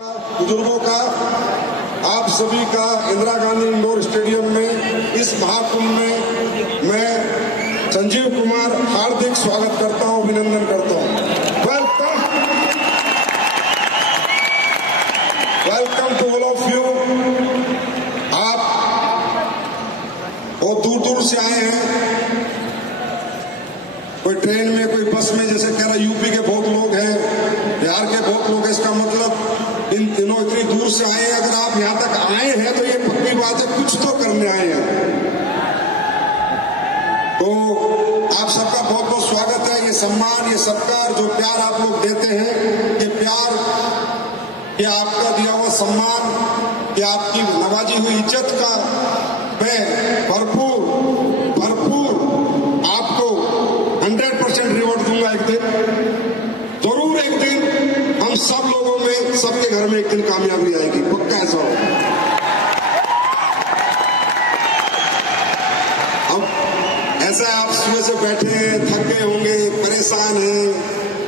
बुजुर्गों का, आप सभी का इंदिरा गांधी इंडोर स्टेडियम में इस महाकुंभ में मैं संजीव कुमार हार्दिक स्वागत करता हूं, अभिनंदन करता हूं। Welcome to all of you. आप बहुत दूर दूर से आए हैं, कोई ट्रेन में, कोई बस में, जैसे कह रहा यूपी के बहुत लोग हैं, बिहार के बहुत लोग हैं। इसका मतलब इन दिनों इतनी दूर से आए हैं। अगर आप यहाँ तक आए हैं तो ये पक्की बात है, कुछ तो करने आए हैं। तो आप सबका बहुत बहुत स्वागत है। ये सम्मान, ये सत्कार, जो प्यार आप लोग देते हैं, ये प्यार, ये आपका दिया हुआ सम्मान, ये आपकी नवाजी हुई इज्जत का मैं भरपूर आपको 100% रिवॉर्ड दूंगा। एक दिन जरूर, एक दिन हम सब लोगों में, सबके घर में एक दिन कामयाबी आएगी, पक्का ऐसा हो। अब ऐसा है, आप सुबह से बैठे हैं, थक गए होंगे, परेशान हैं,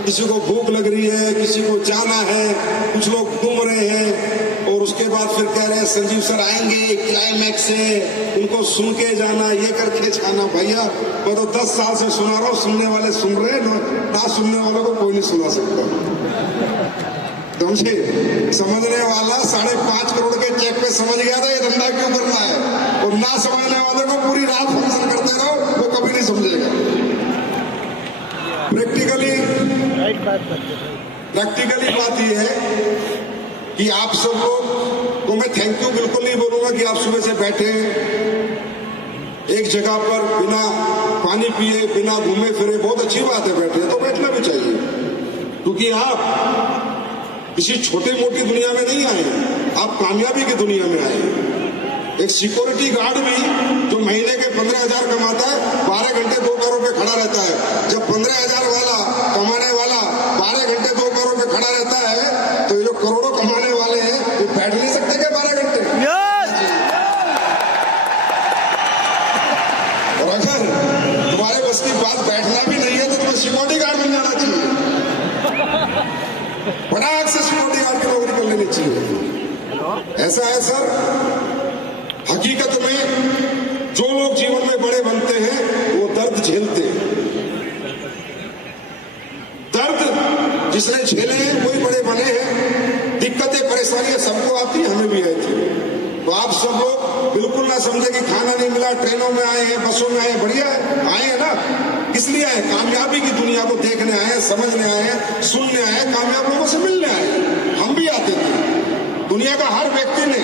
किसी को भूख लग रही है, किसी को जाना है, कुछ लोग घूम रहे हैं, और उसके बाद फिर कह रहे हैं संजीव सर आएंगे, क्लाइमैक्स है, उनको सुन के जाना, ये करके जाना। भैया मैं तो 10 साल से सुना रहा हूँ, सुनने वाले सुन रहे हैं ना सुनने वालों को कोई नहीं सुना सकता। समझे? समझने वाला 5.5 करोड़ के चेक पे समझ गया था ये धंधा क्यों करना है, और ना समझने वाले को पूरी रात फंक्शन करते रहो, वो कभी नहीं समझेगा। प्रैक्टिकली बात यह है कि आप सब लोग को मैं थैंक यू बिल्कुल नहीं बोलूंगा कि आप सुबह से बैठे एक जगह पर बिना पानी पिए, बिना घूमे फिरे। बहुत अच्छी बात है, बैठे तो बैठना भी चाहिए, क्योंकि आप किसी छोटी मोटी दुनिया में नहीं आए, आप कामयाबी की दुनिया में आए। एक सिक्योरिटी गार्ड भी जो महीने के 15,000 कमाता है, 12 घंटे 2 पैरों पे खड़ा रहता है। जब 15,000 वाला कमाने वाला 12 घंटे 2 पैरों पे खड़ा रहता है, तो ये जो करोड़ों कमाने वाले हैं, वो बैठ नहीं सकते क्या 12 घंटे? और अगर तुम्हारे बस की बात बैठना भी नहीं है, तो तुम्हें सिक्योरिटी गार्ड बन जाना चाहिए, फटाक से सिक्योरिटी गार्ड की नौकरी कर लेनी चाहिए। ऐसा है सर, हकीकत में जो लोग जीवन में बड़े बनते हैं वो दर्द झेलते हैं। दर्द जिसने झेले हैं वही बड़े बने हैं। दिक्कतें, परेशानियां सबको आती है, हमें भी आई थी। तो आप सब लोग बिल्कुल ना समझे कि खाना नहीं मिला, ट्रेनों में आए हैं, बसों में आए हैं। बढ़िया है, आए हैं ना, किस लिए आए? कामयाबी की दुनिया को देखने आए हैं, समझने आए हैं, सुनने आए हैं, कामयाब लोगों से मिलने आए हैं। हम भी आते थे। दुनिया का हर व्यक्ति ने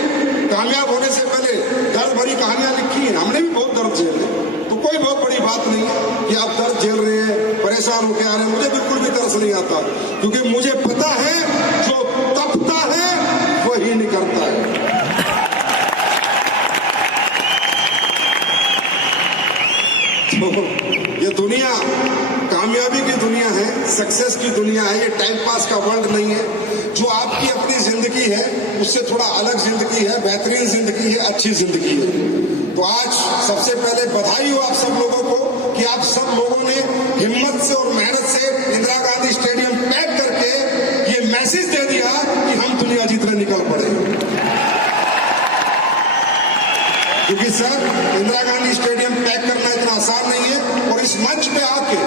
कामयाब होने से पहले दर्द भरी कहानियां लिखी हैं। हमने भी बहुत दर्द झेले, तो कोई बहुत बड़ी बात नहीं है कि आप दर्द झेल रहे हैं, परेशान होकर आ रहे हैं। मुझे बिल्कुल भी तरस नहीं आता, क्योंकि मुझे पता है जो तपता है वही निकलता है। तो ये दुनिया कामयाबी की दुनिया है, सक्सेस की दुनिया है। ये टाइम पास का वर्ल्ड नहीं है। जो आपकी अपनी जिंदगी है उससे थोड़ा अलग जिंदगी है, बेहतरीन जिंदगी है, अच्छी जिंदगी है। तो आज सबसे पहले बधाई हो आप सब लोगों को कि आप सब लोगों ने हिम्मत से और मेहनत से इंदिरा गांधी स्टेडियम पैक करके ये मैसेज दे दिया कि हम दुनिया जीतने निकल पड़े। क्योंकि sir, Indira Gandhi stadium pack करना इतना आसान नहीं है। और इस मंच पे आके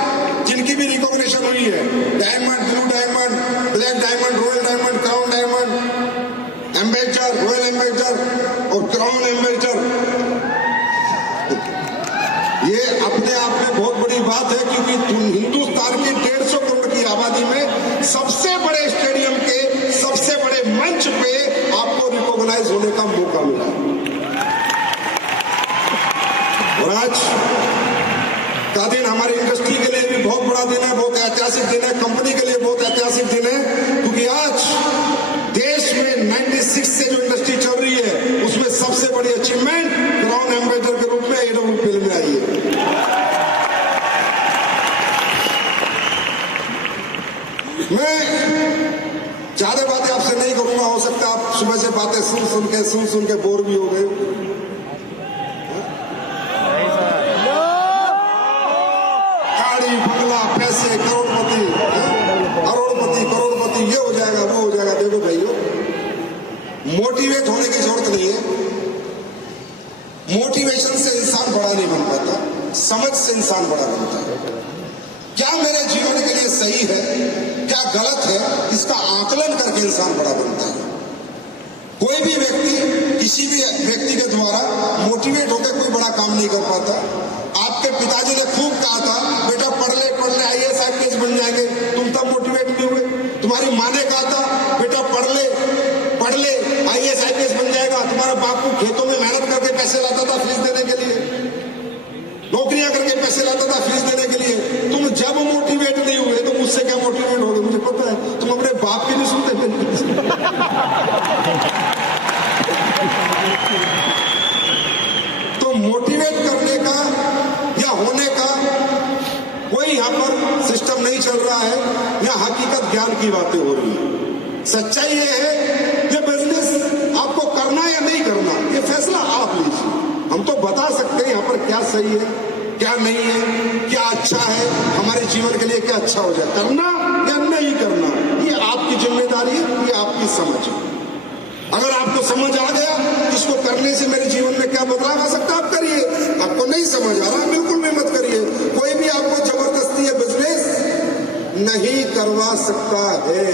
जिनकी भी रिकॉग्निशन हुई है, diamond, blue diamond, black diamond, royal diamond, crown diamond, ambassador, royal ambassador और क्राउन एम्बेसडर, ये अपने आप में बहुत बड़ी बात है। क्योंकि हिंदुस्तान की 150 करोड़ की आबादी में सबसे बड़े स्टेडियम के सबसे बड़े मंच पे आपको रिकॉग्नाइज होने का मौका मिला। और आज का दिन हमारी इंडस्ट्री के लिए भी बहुत बड़ा दिन है, बहुत ऐतिहासिक दिन है, कंपनी के लिए बहुत ऐतिहासिक दिन है। क्योंकि आज देश में 96 से जो इंडस्ट्री चल रही है, उसमें सबसे बड़ी अचीवमेंट क्राउन एम्बेसडर के रूप में AWPL में आई है। मैं ज्यादा बातें आपसे नहीं करूंगा, हो सकता है आप सुबह से बातें सुन के बोर भी हो गए। गाड़ी, बंगला, पैसे, करोड़पति, ये हो जाएगा, वो हो जाएगा। देखो भाइयों, मोटिवेट होने की जरूरत नहीं है। मोटिवेशन से इंसान बड़ा नहीं बन पाता, समझ से इंसान बड़ा बनता है। क्या मेरे जीवन के लिए सही है, क्या गलत है, इसका आकलन करके इंसान बड़ा बनता है। कोई भी व्यक्ति किसी भी व्यक्ति के द्वारा मोटिवेट होकर कोई बड़ा काम नहीं कर पाता। आपके पिताजी ने खूब कहा था, बेटा पढ़ ले IAS IPS बन जाएंगे, तुम तब मोटिवेट नहीं हुए। तुम्हारी माँ ने कहा था, बेटा पढ़ ले IAS IPS बन जाएगा। तुम्हारा बापू खेतों में मेहनत करके पैसे लाता था फीस देने के लिए, नौकरियां करके पैसे लाता था फीस देने के लिए। तुम जब मोटिवेट नहीं हुए तो मुझसे क्या मोटिवेट हो गए? मुझे पता है तुम अपने बाप की नहीं सुनते। तो मोटिवेट करने का या होने का कोई यहां पर सिस्टम नहीं चल रहा है। यहां हकीकत ज्ञान की बातें हो रही है। सच्चाई ये है कि बिजनेस आपको करना या नहीं करना, ये फैसला आप लीजिए। हम तो बता सकते हैं यहां पर क्या सही है, क्या नहीं है, क्या अच्छा है, हमारे जीवन के लिए क्या अच्छा हो जाए, करना या नहीं करना, ये आपकी जिम्मेदारी है, ये आपकी समझ है। अगर आपको समझ आ गया इसको करने से मेरे जीवन में क्या बदलाव आ सकता है, आप करिए। आपको नहीं समझ आ रहा, बिल्कुल भी मत करिए। कोई भी आपको जबरदस्ती ये बिजनेस नहीं करवा सकता है।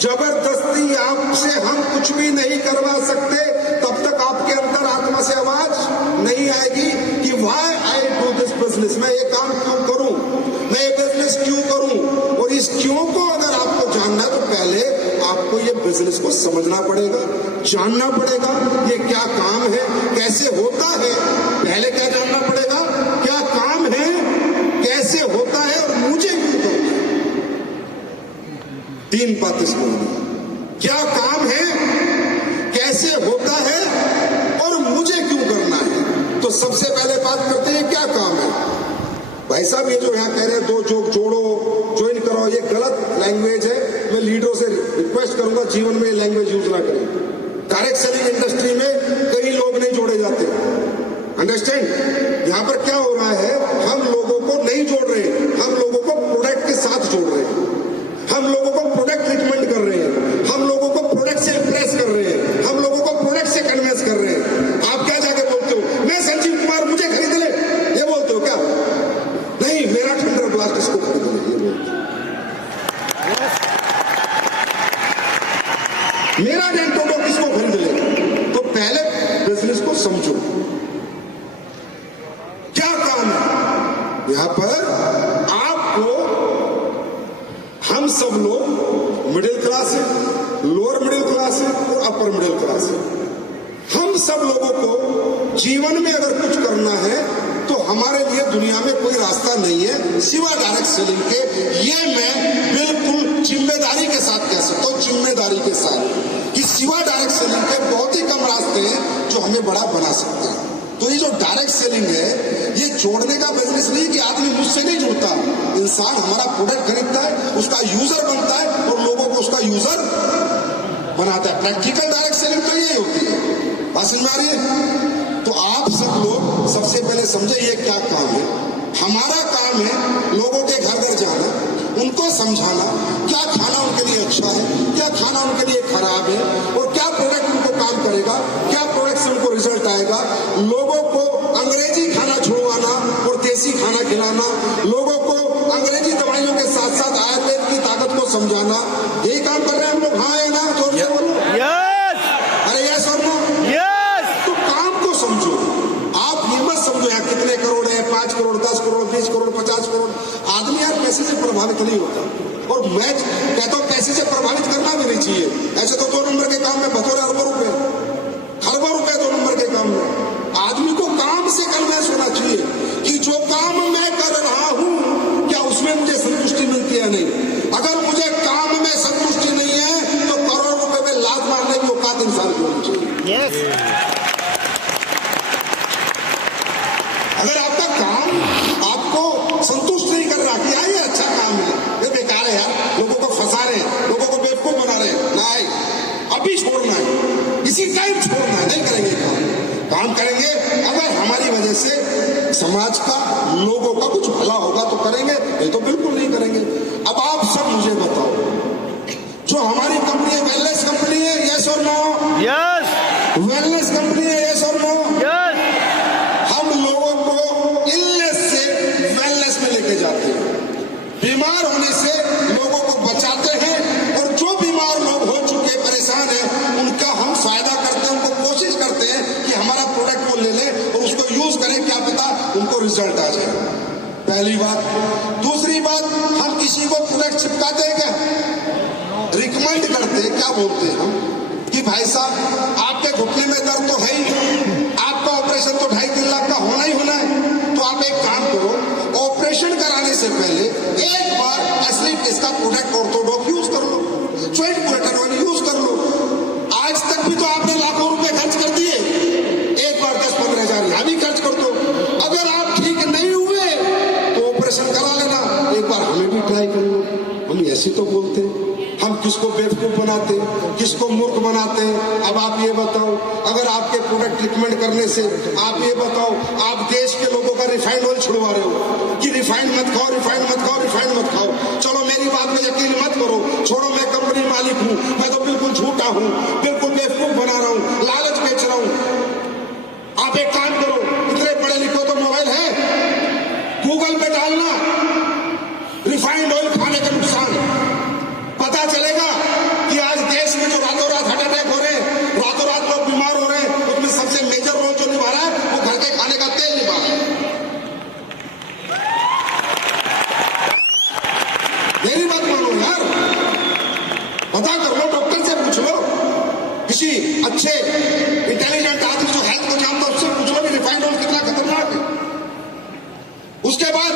जबरदस्ती आपसे हम कुछ भी नहीं करवा सकते तब तक आपके अंदर आत्मा से आवाज नहीं आएगी कि why I do this business, मैं ये काम क्यों करूं, मैं ये बिजनेस क्यों करूं। और इस क्यों को अगर आपको जानना है तो पहले आपको ये बिजनेस को समझना पड़ेगा, जानना पड़ेगा ये क्या काम है, कैसे होता है। पहले क्या जानना पड़ेगा, क्या काम है, कैसे होता है और मुझे क्यों करना है। 3 बात इसको, क्या काम है, कैसे होता है और मुझे क्यों करना है। तो सबसे पहले बात करते हैं क्या काम है। भाई साहब ये जो यहाँ कह रहे हैं 2 जोड़ो, ज्वाइन करो, ये गलत लैंग्वेज है। मैं लीडरों से रिक्वेस्ट करूंगा जीवन में लैंग्वेज यूज ना करें। डायरेक्ट सेलिंग इंडस्ट्री में कई लोग नहीं जोड़े जाते, अंडरस्टैंड। यहाँ पर क्या हो रहा है, हम लोगों को नहीं जोड़ रहे, हम लोगों को प्रोडक्ट के साथ जोड़ रहे हैं, हम लोगों को प्रोडक्ट ट्रीटमेंट कर रहे हैं, हम लोगों को प्रोडक्ट से इंप्रेस कर रहे हैं, हम लोगों को प्रोडक्ट से कन्विंस कर रहे हैं। आप क्या जाके बोलते हो, मैं संजीव कुमार मुझे खरीद ले, ये बोलते हो क्या? नहीं, मेरा थंडर ब्लास्ट इसको खरीद ले, ये बोलते। मेरा डेंटोडो किसको खरीद ले। तो पहले बिजनेस को समझो क्या काम है। यहां पर आपको, हम सब लोग मिडिल क्लास है, लोअर मिडिल क्लास है और अपर मिडिल क्लास है। हम सब लोगों को जीवन में अगर कुछ करना है तो हमारे लिए दुनिया में कोई रास्ता नहीं है सिवा डायरेक्ट सेलिंग के। ये मैं बिल्कुल जिम्मेदारी के साथ कह सकता हूं, जिम्मेदारी के साथ, कि सिवा डायरेक्ट सेलिंग के बहुत ही कम रास्ते हैं जो हमें बड़ा बना सकते हैं। तो ये जो डायरेक्ट सेलिंग है, ये जोड़ने का बिजनेस नहीं कि आदमी मुझसे नहीं जुड़ता, इंसान हमारा प्रोडक्ट खरीदता है, उसका यूजर बनता है और लोगों को उसका यूजर बनाता है। प्रैक्टिकल डायरेक्ट सेलिंग तो यही होती है। बात समझ में आ रही है? तो आप सब लोग सबसे पहले समझे ये क्या काम है। हमारा काम है लोगों के घर घर जाना, उनको समझाना क्या खाना उनके लिए अच्छा है, क्या खाना उनके लिए खराब है और क्या प्रोडक्ट उनको काम करेगा, क्या प्रोडक्ट से उनको रिजल्ट आएगा। लोगों को अंग्रेजी खाना छुड़वाना और देसी खाना खिलाना, लोगों को अंग्रेजी दवाइयों के साथ साथ आयुर्वेद की ताकत को समझाना, यही काम कर रहे हैं हम लोग। हाँ है ना? जोर से बोलो। अरे यस और नो? तो काम को समझो। आप ये मत समझो यहाँ कितने करोड़ है, 5 करोड़, 10 करोड़, 20 करोड़, 50 करोड़। आदमी यार पैसे से प्रभावित नहीं होता, और मैं कहता हूँ पैसे से प्रभावित करना भी नहीं चाहिए। ऐसे तो 2 नंबर के काम में बतौर अरबों रुपए 2 नंबर के काम में। आदमी को काम से कन्विंस होना चाहिए कि जो काम मैं कर रहा हूं क्या उसमें मुझे संतुष्टि मिलती है, नहीं। अगर मुझे काम में संतुष्टि नहीं है तो करोड़ रुपए में लात मारने की औकात इंसान को होनी चाहिए। अगर आपका काम आपको संतुष्ट नहीं कर रहा कि यार ये अच्छा काम है, ये बेकार है यार, लोगों को फंसा रहे हैं, लोगों को बेवकूफ बना रहे हैं, नहीं, अभी छोड़ना है, इसी टाइम छोड़ना है, नहीं करेंगे काम करेंगे। अगर हमारी वजह से समाज का, लोगों का कुछ भला होगा तो करेंगे, नहीं तो बिल्कुल नहीं करेंगे। अब आप सब मुझे बताओ, जो हमारी कंपनी है वेलनेस कंपनी है, यस और no? No? Yes wellness company है, यस और नो? यस हम लोगों को इलनेस से वेलनेस में लेके जाते हैं, बीमार होने से लोगों को बचाते हैं, और जो बीमार लोग हो चुके परेशान हैं उनका हम फायदा करते हैं, उनको कोशिश करते हैं कि हमारा प्रोडक्ट वो ले ले और उसको यूज करें, क्या पता उनको रिजल्ट आ जाए। पहली बात। दूसरी बात, हम किसी को प्रोडक्ट चिपकाते हैं क्या? रिकमेंड करते हैं, क्या बोलते हैं हम कि भाई साहब आपके घुटने में दर्द तो है ही, आपका ऑपरेशन तो 2.5-3 लाख का होना ही होना है, तो आप एक काम करो, ऑपरेशन कराने से पहले एक बार एस्लीप इसका प्रोडक्ट ऑर्थोडॉक यूज कर लो, जॉइंट प्रोटेक्टर ऑयल यूज कर लो। आज तक भी तो आपने लाखों रुपए खर्च कर दिए, एक बार 10-15 हजार यहाँ भी खर्च कर दो। अगर आप ठीक नहीं हुए तो ऑपरेशन करा लेना, एक बार हमें भी ट्राई कर लो। हम ऐसे तो बोलते हैं, हम किसको बेवकूफ बनाते, किसको मूर्ख बनाते हैं। अब आप ये बताओ, अगर आपके प्रोडक्ट रिकमेंड करने से, आप ये बताओ, आप देश के लोगों का रिफाइंड ऑयल छुड़वा रहे हो कि रिफाइंड मत खाओ, रिफाइंड मत खाओ, रिफाइंड मत खाओ। चलो मेरी बात में यकीन मत करो, छोड़ो, मैं कंपनी मालिक हूं, मैं तो बिल्कुल झूठा हूं, बिल्कुल बेवकूफ बना रहा हूं, लालच बेच रहा हूं। आप एक काम करो, इतने पढ़े लिखो तो मोबाइल है, गूगल पे डालना रिफाइंड ऑयल खाने का नुकसान, पता चलेगा कि आज देश में जो रातों रात हार्ट अटैक हो रहे हैं, रातों रात लोग बीमार हो रहे हैं, उसमें सबसे मेजर रोल जो निभा रहा है वो घर के खाने का तेल निभा रहा है। मेरी बात मानो यार, पता कर लो, डॉक्टर से पूछ लो, किसी अच्छे इंटेलिजेंट आदमी जो हेल्थ को जानता है उससे पूछ लो कि रिफाइंड ऑयल कितना खतरनाक है। उसके बाद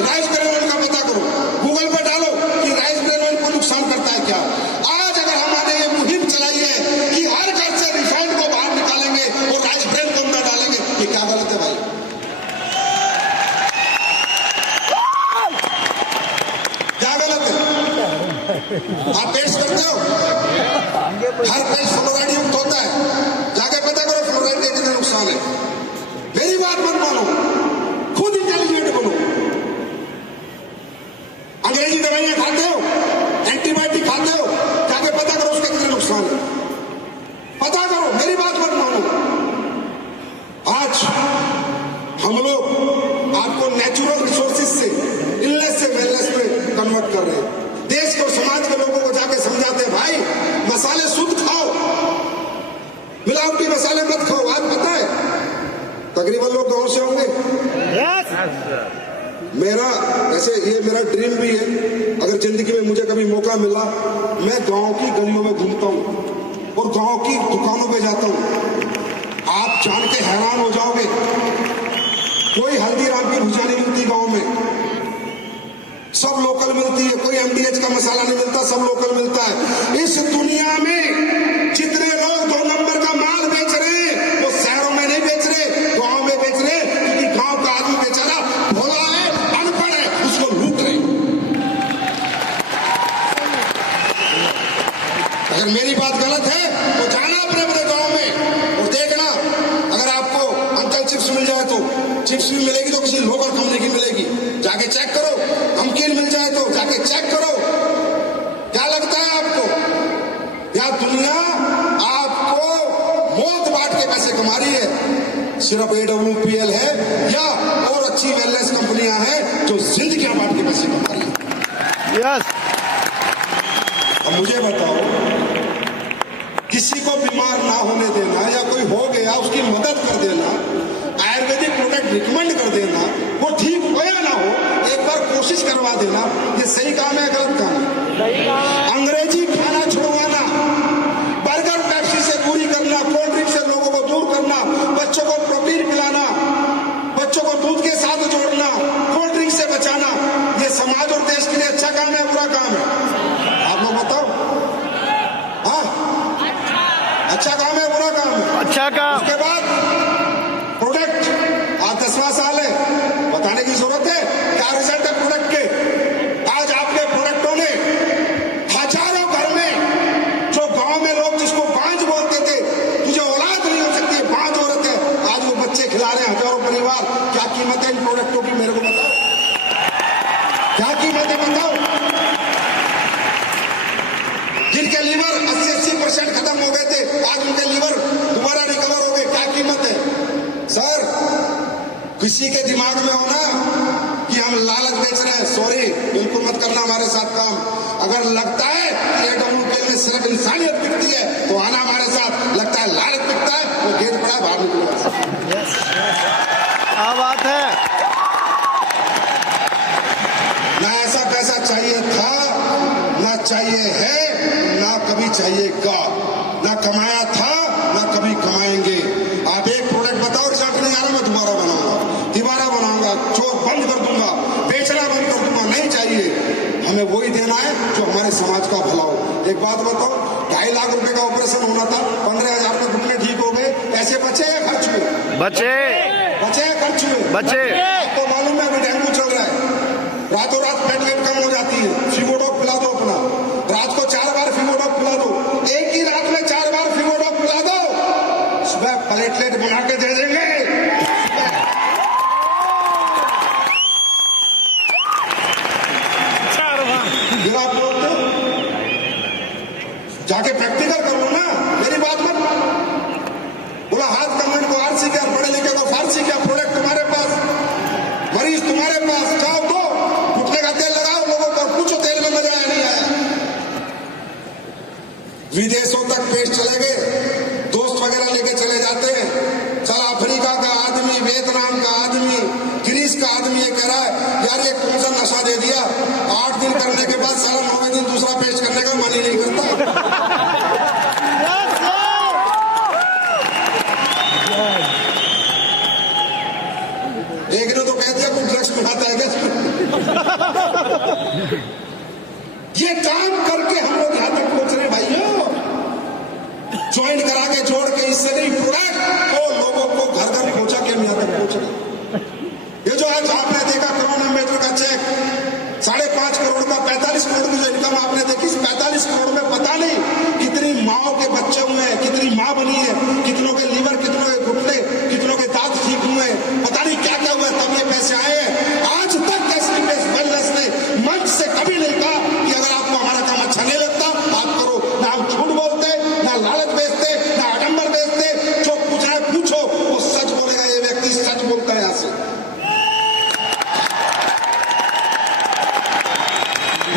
राइस ब्रेन ऑयल का पता करो, गूगल पर डालो कि राइस ब्रेन ऑयल को नुकसान करता है क्या। आज अगर हमारे ये मुहिम चलाई है कि हर घर से रिफाइंड को बाहर निकालेंगे और राइस ब्रेन को अंदर डालेंगे, ये क्या गलत है भाई? क्या गलत है? आप पेश करते हो, हर पेश फ्लोराइड युक्त होता है, जाके पता करो फ्लोराइड के कितने नुकसान है। मेरी बात मत मानो, खुद इंटेलिजेंट बनो। अंग्रेजी दवाइयां खाते हो, एंटीबायोटिक खाते हो, जाके पता करो उसके कितने नुकसान है, पता करो। मेरी बात मत मानो। आज हम लोग आपको नेचुरल रिसोर्सेज से इलनेस से वेलनेस में कन्वर्ट कर रहे हैं। देश को, समाज के लोगों को जाके समझाते हैं, भाई मसाले शुद्ध खाओ, मिलावटी मसाले मत खाओ। आज पता है तकरीबन लोग गांव से होंगे, मेरा ऐसे ये मेरा ड्रीम भी है, अगर जिंदगी में मुझे कभी मौका मिला, मैं गांव की गलियों में घूमता हूं और गांव की दुकानों पे जाता हूं। आप जान के हैरान हो जाओगे, कोई हल्दीराम की भुजिया नहीं मिलती गांव में, सब लोकल मिलती है। कोई एमडीएच का मसाला नहीं मिलता, सब लोकल मिलता है। इस दुनिया में जितने लोग 2 नंबर का माल बेच रहे हैं वो शहरों में नहीं बेच रहे, गांव में बेच रहे, क्योंकि गांव का आदमी बेचारा भोला है, अनपढ़ है, उसको लूट रहे। अगर मेरी बात गलत है तो जाना अपने अपने गांव में और देखना, अगर आपको अंकल चिप्स मिल जाए तो चिप्स भी मिलेगी तो किसी लोकल कंपनी की मिलेगी, जाके चेक करो। नमकीन मिल जाए तो जाके चेक करो। क्या लगता है आपको, क्या दुनिया आपको मौत बांट के पैसे कमा रही है? सिर्फ AWPL है या और अच्छी वेलनेस कंपनियां हैं जो जिंदगियां बांट के पैसे कमा रही है? यस अब मुझे बताओ, किसी को बीमार ना होने देना या कोई हो गया उसकी मदद कर देना, आयुर्वेदिक प्रोडक्ट रिकमेंड कर देना, वो ठीक हो या ना हो एक बार कोशिश करवा देना, ये सही काम है गलत काम है? अंग्रेजी खाना छुड़वाना, बर्गर पेप्सी से दूरी करना, कोल्ड ड्रिंक से लोगों को दूर करना, बच्चों को प्रोटीन पिलाना, बच्चों को दूध के साथ जोड़ना, कोल्ड ड्रिंक से बचाना, ये समाज और देश के लिए अच्छा काम है बुरा काम है? आप लोग बताओ। हाँ, अच्छा काम है बुरा काम है? अच्छा काम। उसके बाद प्रोडक्ट आज 10वां साल है, बताने की जरूरत है क्या रिजल्ट है प्रोडक्ट के? आज आपके प्रोडक्टों ने हजारों घर में, जो गांव में लोग जिसको बांझ बोलते थे, तुझे औलाद नहीं हो सकती, बांझ औरत है, आज वो बच्चे खिला रहे हैं, हजारों परिवार। क्या कीमत है इन प्रोडक्टों की, मेरे को बताओ, क्या कीमत है बताओ? जिनके लीवर 80% खत्म हो गए थे, किसी के दिमाग में हो ना कि हम लालच बेच रहे हैं, सॉरी, बिल्कुल मत करना हमारे साथ काम। अगर लगता है कि AWKL में सिर्फ इंसानियत बिकती है तो आना हमारे साथ। लगता है लालच बिकता है, वो गेट पड़ा, बाहर निकलो। क्या बात है। ना ऐसा पैसा चाहिए था, ना चाहिए है, ना कभी चाहिएगा। ना कमाया था, ना कभी कमाएंगे। आप एक प्रोडक्ट बताओ, रिजल्ट नहीं आ रहा, मैं दोबारा बनाऊंगा, जो बंद कर दूंगा, बेचना बंद कर दूंगा। नहीं चाहिए, हमें वही देना है जो हमारे समाज का भला हो। एक बात बताओ, 2.5 लाख रुपए का ऑपरेशन होना था, 15,000 में घुटने ठीक हो गए। पैसे बचे या खर्च हुए? बचे या खर्च हुए? बचे। तो मालूम है अभी डेंगू चल रहा है, रातों रात प्लेटलेट कम हो जाती है। फिगोडॉक पिला दो अपना, रात को 4 बार फिगोडॉक पिला दो। एक ही रात में 4 बार फिगोडॉक पिला दो, सुबह प्लेटलेट बना के दे देंगे। जाके प्रैक्टिकल कर लो ना, मेरी बात मत बोला। हाथ कमेंट को आरसी क्या, पढ़े लिखे को फारसी क्या, प्रोडक्ट तुम्हारे पास, मरीज तुम्हारे पास, जाओ तो घुटने का तेल लगाओ लोगों को, पूछो तेल में मजा आया नहीं आया। विदेशों तक पेश चले गए, दोस्त वगैरह लेके चले जाते हैं। चल अफ्रीका का आदमी, वियतनाम का आदमी, ग्रीस का आदमी ये कह रहा है यार ये कौन सा नशा दे दिया, 8 दिन करने के बाद साला 9वें दिन दूसरा पेश करने का मन ही नहीं करता। एक ने तो कह दिया कुछ ड्रग्स बनाता है क्या? ये काम करके हम लोग यहां तक पहुंच रहे भाइयों। ज्वाइन करा के जोड़ के, इससे नहीं, प्रोडक्ट को लोगों को घर घर पहुंचा के हम यहां तक पहुंच रहे। ये जो आज आपने देखा कोरोना मीटर का चेक 5.5 करोड़ का, 45 करोड़ की जो इनकम आपने देखी, इस 45 करोड़ में पता नहीं कितनी माओ के बच्चे हुए हैं, कितनी माँ बनी है, कितनों के लीवर, कितनों के घुटने, कितनों के दांत ठीक हुए हैं, पता नहीं क्या क्या हुआ है, तब ये पैसे आए हैं। आज तक वेलनेस ने मंच से कभी नहीं कहा कि अगर आपको हमारा काम अच्छा नहीं लगता आप करो। ना हम झूठ बोलते, ना लालच बेचते, ना आडंबर बेचते। जो पूछ रहा है पूछो, वो सच बोलेगा, ये व्यक्ति सच बोलता है। यहाँ से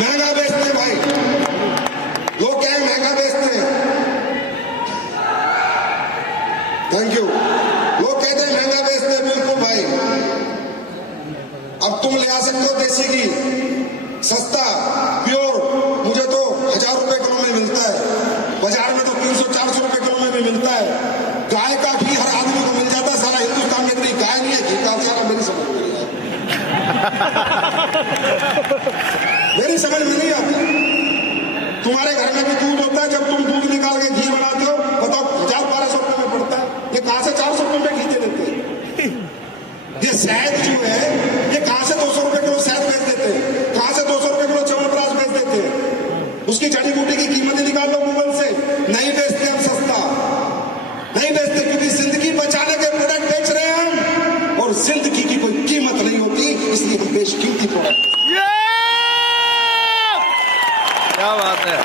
महंगा बेचते हैं भाई लोग, क्या है महंगा बेचते हैं। Thank you. लोग कहते हैं महंगा बेचते हैं, बिल्कुल भाई। अब तुम ले आ सकते हो देसी घी, सस्ता, प्योर, मुझे तो 1000 रुपए किलो में मिलता है, बाजार में तो 300-400 रुपए किलो में भी मिलता है। गाय का घी हर आदमी को मिल जाता है। सारा हिंदुस्तान में इतनी गाय नहीं है, घी का सारा मेरी समझ में नहीं मेरी समझ में नहीं आता। तुम्हारे घर में भी दूध होता है, जब तुम दूध निकाल के घी बनाते हो, बताओ 1000-1200 रुपए में पड़ता है। ये कहां से 400 रुपए में घी दे देते हैं? ये शहद जो है, ये कहां से 200 रुपए किलो शहद बेच देते हैं? कहां से 200 रुपए किलो च्यवनप्राश बेच देते हैं? उसकी जड़ी बूटी की कीमत निकाल लो गूगल से। नहीं बेचते हम सस्ता, नहीं बेचते, क्योंकि जिंदगी बचाने के प्रोडक्ट बेच रहे हैं हम, और जिंदगी की कोई कीमत नहीं होती, इसलिए हम बेशकीमती प्रोडक्ट। क्या बात है।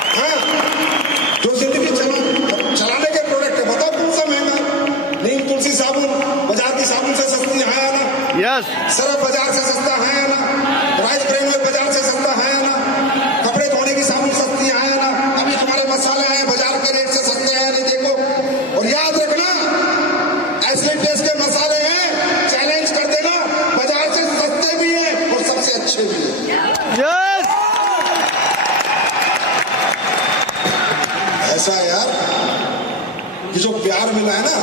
जो जिंदगी चलाने के प्रोडक्ट है, बताओ कौन सा महंगा? नीम तुलसी साबुन बाजार की साबुन से सस्ती है या ना? यस। सरफ बाजार से सस्ता है या ना? राइस ब्रांड में बाजार से सस्ता है या ना? कपड़े धोने की साबुन सस्ती है या ना? अभी तुम्हारे मसाले हैं बाजार के रेट से सस्ते हैं, नहीं देखो। और याद रखना, एसली टेस्ट के मसाले हैं, चैलेंज कर देना, बाजार से सस्ते भी हैं और सबसे अच्छे भी हैं। यस। ऐसा है यार, ये जो प्यार मिला है ना,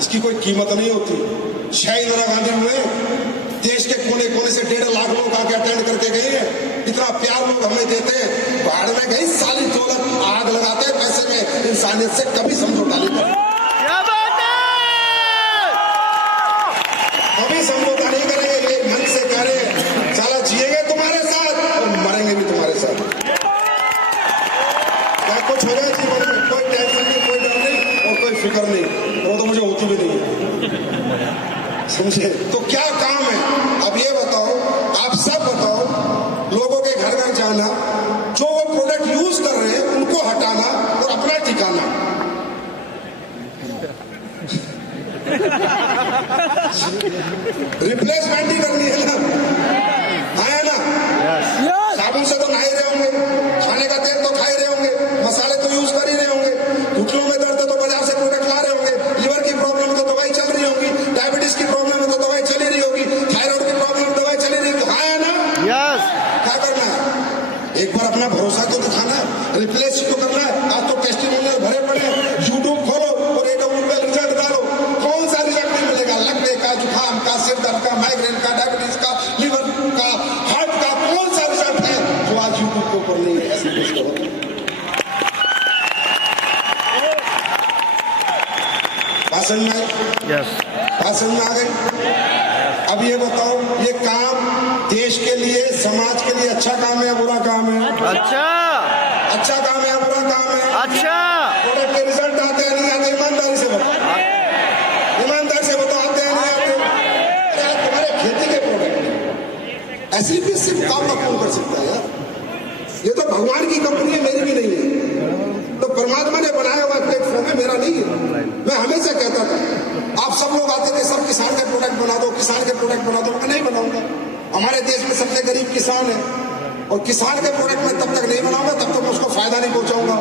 इसकी कोई कीमत नहीं होती। इंदिरा गांधी हुए, देश के कोने कोने से 1.5 लाख लोग आके अटेंड करके गए हैं। इतना प्यार लोग हमें देते हैं। बाढ़ में गई साली दौलत, आग लगाते पैसे में, इंसानियत से कभी समझौता नहीं करते। कभी समझौता नहीं करेंगे। ये मन से कह रहे हैं, साला जिएंगे तुम्हारे साथ और मरेंगे भी तुम्हारे साथ। क्या कुछ हो जाए जीवन में, कोई टेंशन नहीं, कोई डर नहीं और कोई फिक्र नहीं, वो तो मुझे होती भी नहीं है, समझे? तो क्या काम है अब ये बताओ, आप सब बताओ। लोगों के घर घर जाना, जो वो प्रोडक्ट यूज कर रहे हैं उनको हटाना और अपना ठिकाना। रिप्लेसमेंट ही करनी है ना, है ना। साबुन से तो नहा ही रहे होंगे, खाने का तेल तो खा ही रहे होंगे, मसाले तो यूज कर ही रहे होंगे, घुटनों में दर्द है तो बाजार से प्रोडक्ट ला रहे होंगे, लिवर की प्रॉब्लम है तो दवाई चल रही होगी, डायबिटीज की प्रॉब्लम है तो दवाई चल ही रही होगी, थायराइड की प्रॉब्लम दवाई चल ही रही होगी, हाँ है ना। यस। क्या करना है, एक बार अपना भरोसा तो दिखाना है, रिप्लेस तो करना है। आज तो टेस्टिमोनियल भरे पड़े हैं, यूट्यूब खोलो और AWL पे रिजल्ट डालो, कौन सा रिजल्ट नहीं मिलेगा, लकवे का, जुकाम का, सिर दर्द का, माइग्रेन का, डायबिटीज का, लिवर का, हार्ट का, कौन सा रिजल्ट है जो आज यूट्यूब के ऊपर नहीं है। ऐसी कुछ करो, भाषण में यस। भाषण में आ गई। अब ये बताओ, ये काम देश के लिए, समाज के लिए अच्छा काम है या बुरा काम है? अच्छा। अच्छा काम है या बुरा काम है? अच्छा। प्रोडक्ट के रिजल्ट आते हैं नहीं आते? ईमानदारी से बताओ, ईमानदारी से बताओ, आते हैं नहीं आते? अरे तुम्हारे खेती के प्रोडक्ट ऐसे भी सिर्फ काम कौन कर सकता है यार? ये तो भगवान की कंपनी है, मेरी भी नहीं है। तो परमात्मा ने बनाया हुआ प्लेटफॉर्म है, मेरा नहीं है। मैं हमेशा कहता था, आप सब लोग आते थे, सब किसान के प्रोडक्ट बना दो, किसान के प्रोडक्ट बना दो, मैं नहीं बनाऊंगा। हमारे देश में सबसे गरीब किसान है और किसान के प्रोडक्ट में तब तक नहीं बनाऊंगा तब तक मैं उसको फायदा नहीं पहुंचाऊंगा।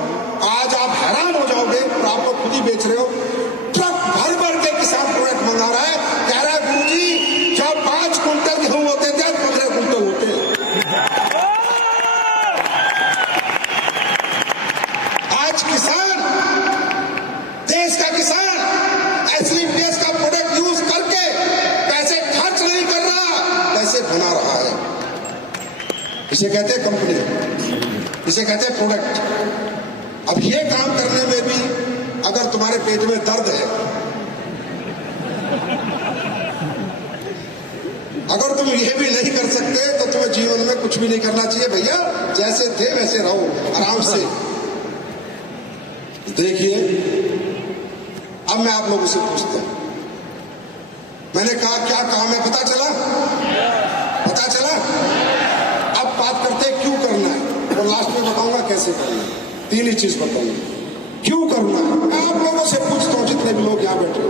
आज आप हैरान हो जाओगे और आप लोग खुद ही बेच रहे हो, ट्रक भर भर के किसान प्रोडक्ट मंगा रहा है, कह रहा है गुरुजी जब 5 कुंटल गेहूं होते थे 15 कुंटल होते। आज किसान, देश का किसान SCPS का प्रोडक्ट यूज करके पैसे खर्च नहीं कर रहा, पैसे बना रहा है। इसे कहते हैं कंपनी, इसे कहते हैं प्रोडक्ट। अब ये काम करने में भी अगर तुम्हारे पेट में दर्द है, अगर तुम ये भी नहीं कर सकते तो तुम्हें जीवन में कुछ भी नहीं करना चाहिए भैया। जैसे थे वैसे रहो, आराम से। देखिए, अब मैं आप लोगों से पूछता हूं, मैंने कहा क्या काम है, पता चला? पता चला? अब बात करते हैं क्यों करना है, और लास्ट में बताऊंगा कैसे करना है। 3 ही चीज बताऊंगा क्यों करना है। मैं आप लोगों से पूछता हूं, जितने भी लोग यहाँ बैठे हो,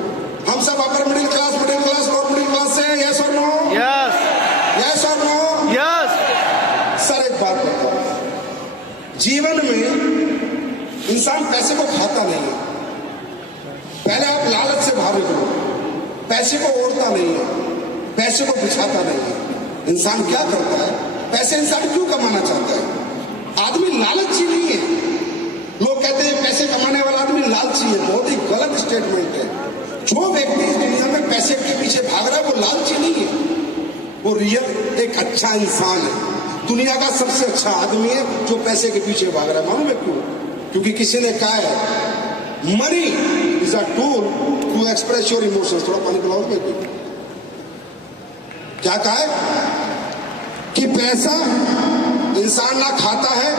हम सब upper middle class, lower middle class से, यस और नो? यस। यस और नो? यस। सर एक बात बताओ, जीवन में इंसान पैसे को खाता नहीं है। पहले आप लालच से बाहर निकलो, पैसे को ओढ़ता नहीं है, पैसे को बिछाता नहीं है। इंसान क्या करता है, पैसे इंसान क्यों कमाना चाहता है? आदमी लालची नहीं है। लोग कहते हैं पैसे कमाने वाला आदमी लालची है, बहुत ही गलत स्टेटमेंट है। जो व्यक्ति इस दुनिया में पैसे के पीछे भाग रहा है वो लालची नहीं है, वो रियल एक अच्छा इंसान है। दुनिया का सबसे अच्छा आदमी है जो पैसे के पीछे भाग रहा है। मालूम है क्यों? क्योंकि किसी ने कहा है money is a tool to express your emotions. थोड़ा पानी पिलाओ बेटी। क्या कहा है? कि पैसा इंसान ना खाता है,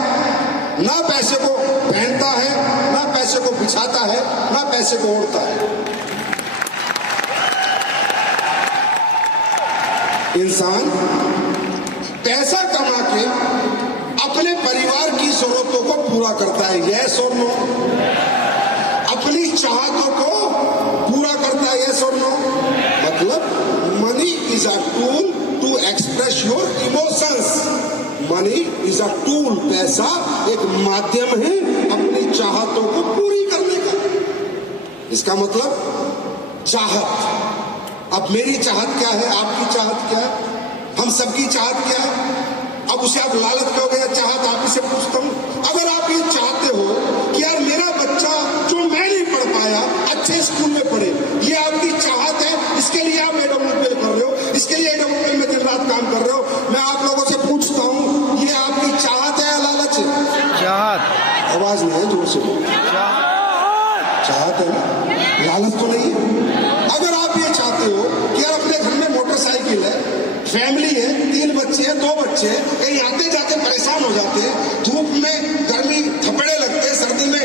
ना पैसे को पहनता है, ना पैसे को बिछाता है, ना पैसे को ओढ़ता है। इंसान पैसा कमा के अपने परिवार की जरूरतों को पूरा करता है, यस और नो? अपनी चाहतों को पूरा करता है, यस और नो? मतलब money is a tool to express your emotions. Money is a tool, पैसा एक माध्यम है अपनी चाहतों को पूरी करने का। इसका मतलब चाहत। अब मेरी चाहत क्या है, आपकी चाहत क्या है, हम सबकी चाहत क्या है? अब उसे आप लालच कहोगे या चाहत? आप इसे पूछता हूं, अगर आप ये चाहते हो कि यार मेरा बच्चा जो मैं नहीं पढ़ पाया अच्छे स्कूल में पढ़े, ये आपकी चाहत है, इसके लिए आप AWL कर रहे हो, इसके लिए AWL में दिन रात काम कर रहे हो, मैं आप लोगों से पूछता हूं, ये आपकी चाहत है या लालच है? चाहत। आवाज नहीं है, जोर से चाहत है ना, लालच तो नहीं है। अगर आप ये चाहते हो कि यार अपने घर में मोटरसाइकिल है, फैमिली है, 3 बच्चे हैं, 2 बच्चे हैं, कहीं आते जाते परेशान हो जाते हैं, धूप में गर्मी थपड़े लगते हैं, सर्दी में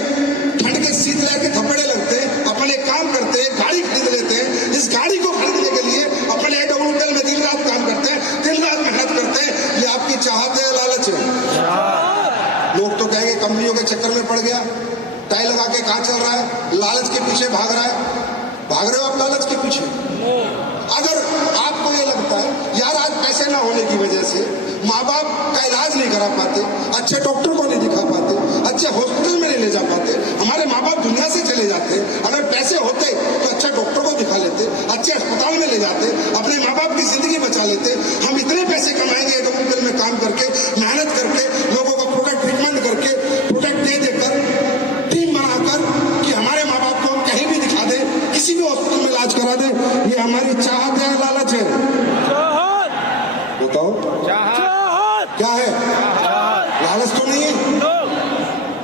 ठंड के शीतलहर के थपड़े लगते हैं, अपन एक काम करते हैं, गाड़ी खरीद लेते हैं। इस गाड़ी को खरीदने के लिए अपन AWL में दिन रात काम करते हैं, दिन रात मेहनत करते हैं। ये आपकी चाहत है, लालच है? लोग तो कहेंगे कंपनियों के चक्कर में पड़ गया, टाई लगा के कहां चल रहा है, लालच के पीछे भाग रहा है। भाग रहे हो आप लालच के पीछे? अगर करा पाते, अच्छे डॉक्टर को नहीं दिखा पाते, अच्छे हॉस्पिटल में नहीं ले जा पाते। हमारे माँ बाप दुनिया से चले जाते, अगर पैसे होते तो अच्छे डॉक्टर को दिखा लेते, अच्छे अस्पताल में ले जाते, अपने माँ बाप की जिंदगी बचा लेते। हम इतने पैसे कमाएंगे हॉस्पिटल में काम करके, मेहनत करके, लोगों को प्रोडक्ट ट्रीटमेंट करके, प्रोडक्ट दे देकर, टीम बनाकर कि हमारे माँ बाप को हम कहीं भी दिखा दें, किसी भी हॉस्पिटल में इलाज करा दें। ये हमारी चाहत है, लालच है? बताओ क्या है? लालच तो नहीं है।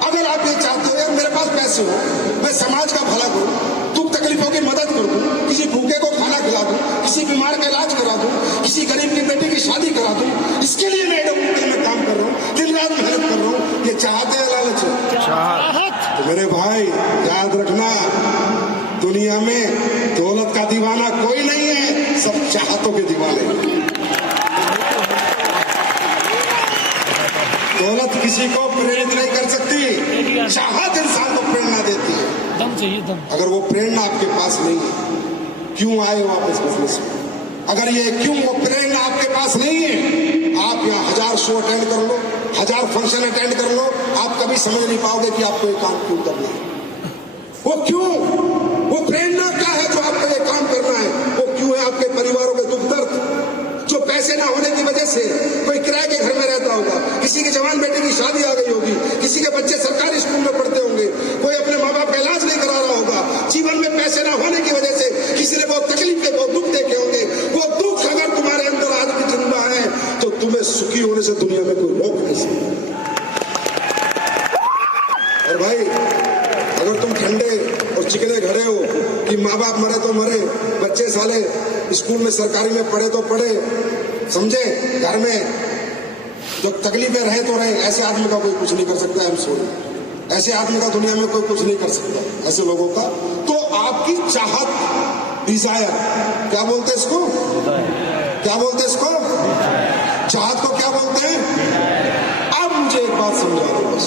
अगर आप ये चाहते हो यार मेरे पास पैसे हो, मैं समाज का भला करूं, दुख तकलीफों की मदद कर दूं, किसी भूखे को खाना खिला दूं, किसी बीमार का इलाज करा दूं, किसी गरीब की बेटी की शादी करा दूं, इसके लिए मैं डॉक्टर में काम कर रहा हूं, दिन रात मेहनत कर रहा हूं। ये चाहते हैं, लालच है? तो मेरे भाई याद रखना, दुनिया में दौलत का दीवाना कोई नहीं है, सब चाहतों के दीवाने। दौलत किसी को प्रेरित नहीं कर सकती, चाहत इंसान को प्रेरणा देती है। दम चाहिए दम। अगर वो प्रेरणा आपके पास नहीं है, क्यों आए हो आप इस बिजनेस में? अगर ये क्यों वो प्रेरणा आपके पास नहीं है, आप यहाँ 1000 शो अटेंड कर लो, 1000 फंक्शन अटेंड कर लो, आप कभी समझ नहीं पाओगे कि आपको ये काम क्यों करना है। वो क्यों, वो प्रेरणा क्या है जो आपको ये काम करना है? वो क्यों है आपके परिवारों के दुख दर्द, जो पैसे ना होने की वजह से कोई किराए के घर में रहता होगा, किसी की जवान बेटे की शादी आ गई होगी, किसी के बच्चे सरकारी स्कूल में पढ़ते होंगे, कोई अपने माँ बाप का इलाज नहीं करा रहा होगा, जीवन में पैसे ना होने की वजह से किसी ने बहुत तकलीफ के, बहुत दुख देखे होंगे। वो दुख अगर तुम्हारे अंदर आज भी जिंदा है तो तुम्हें सुखी होने से दुनिया में कोई रोक नहीं सकता। और भाई अगर तुम ठंडे और चिकने घड़े हो कि माँ बाप मरे तो मरे, बच्चे साले स्कूल में सरकारी में पढ़े तो पढ़े, समझे, घर में जो तकलीफें रहे तो रहे, ऐसे आदमी का कोई कुछ नहीं कर सकता। आई एम सॉरी, ऐसे आदमी का दुनिया में कोई कुछ नहीं कर सकता, ऐसे लोगों का। तो आपकी चाहत, डिजायर, क्या बोलते हैं इसको? क्या बोलते हैं इसको? चाहत को क्या बोलते हैं? अब मुझे एक बात समझा दो बस,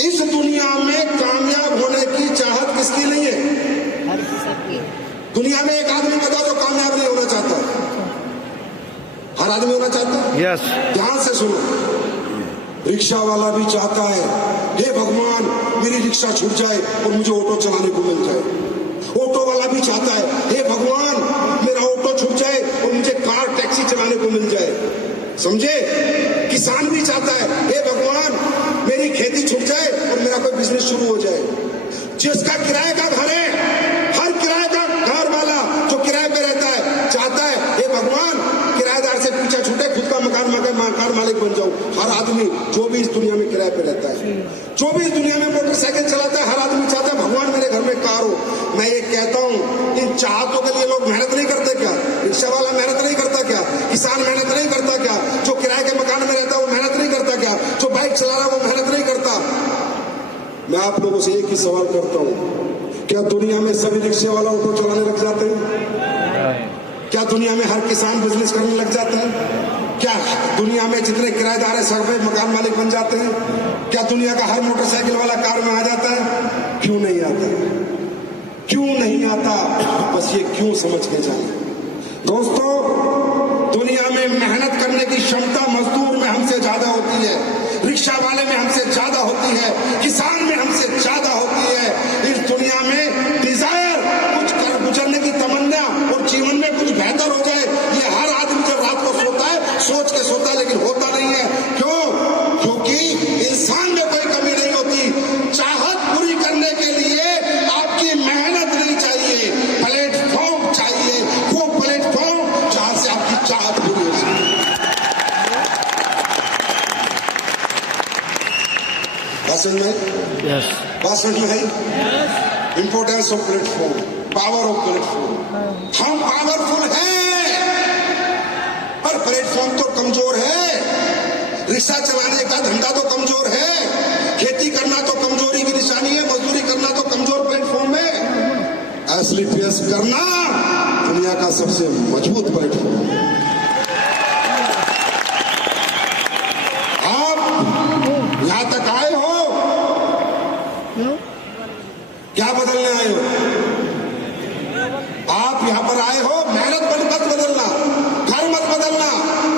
इस दुनिया में कामयाब होने की चाहत किसकी नहीं है? दुनिया में एक आदमी बताओ जो कामयाब नहीं होना चाहता? हर आदमी होना चाहता है। यस। ध्यान से सुनो, रिक्शा वाला भी चाहता है, हे भगवान मेरी रिक्शा छूट जाए और मुझे ऑटो चलाने को मिल जाए। ऑटो वाला भी चाहता है, हे भगवान मेरा ऑटो छूट जाए और मुझे कार टैक्सी चलाने को मिल जाए। समझे? किसान भी चाहता है, हे भगवान मेरी खेती छूट जाए और मेरा कोई बिजनेस शुरू हो जाए। जिसका किराए का घर है, हर किराए का घर वाला जो किराए पे रहता है चाहता है, हे भगवान किराएदार से पीछा छूटे, खुद का मकान मालिक बन जाऊं। हर आदमी जो भी इस दुनिया में किराए पे रहता है, जो भी इस दुनिया में मोटरसाइकिल चलाता है, हर आदमी चाहता है भगवान मेरे घर में कार हो। मैं ये कहता हूँ, इन चाहतों के लिए लोग मेहनत नहीं करते क्या? रिक्शा वाला मेहनत नहीं करता क्या? किसान मेहनत नहीं करता क्या? जो किराए के मकान में रहता है वो मेहनत नहीं करता क्या? जो बाइक चला रहा है वो मेहनत नहीं करता? मैं आप लोगों से एक ही सवाल करता हूँ, क्या दुनिया में सभी रिक्शे वाला ऑटो चलाने लग जाते हैं? क्या दुनिया में हर किसान बिजनेस करने लग जाता है? क्या दुनिया में जितने किराएदार है सब मकान मालिक बन जाते हैं? क्या दुनिया का हर मोटरसाइकिल वाला कार में आ जाता है? क्यों नहीं आता? क्यों नहीं आता? बस ये क्यों समझ के जाए। दोस्तों, दुनिया में मेहनत करने की क्षमता मजदूर में हमसे ज्यादा होती है, रिक्शा वाले में हमसे ज्यादा होती है, किसान में हमसे ज्यादा होती है। इस दुनिया में डिजायर, कुछ कर गुजरने की तमन्ना और जीवन में कुछ बेहतर हो जाए, ये हर आदमी जब रात को सोता है सोच के सोता है, लेकिन होता नहीं है। क्यों? क्योंकि इंसान में कोई कमी नहीं होती। चाहत पूरी करने के लिए आपकी मेहनत नहीं चाहिए, प्लेटफॉर्म चाहिए, वो प्लेटफॉर्म जहां से आपकी चाहत पूरी हो सके। भाषण में, यस। भाषण में है importance of platform, power of platform. हम पावरफुल हैं पर प्लेटफॉर्म तो कमजोर है। रिक्शा चलाने का धंधा तो कमजोर है, खेती करना तो कमजोरी की निशानी है, मजदूरी करना तो कमजोर प्लेटफॉर्म है। एसलीपीएस करना दुनिया का सबसे मजबूत प्लेटफॉर्म है। आप यहां तक आए हो, क्या बदलने आए हो? आप यहां पर आए हो, मेहनत मत बदलना, घर मत बदलना,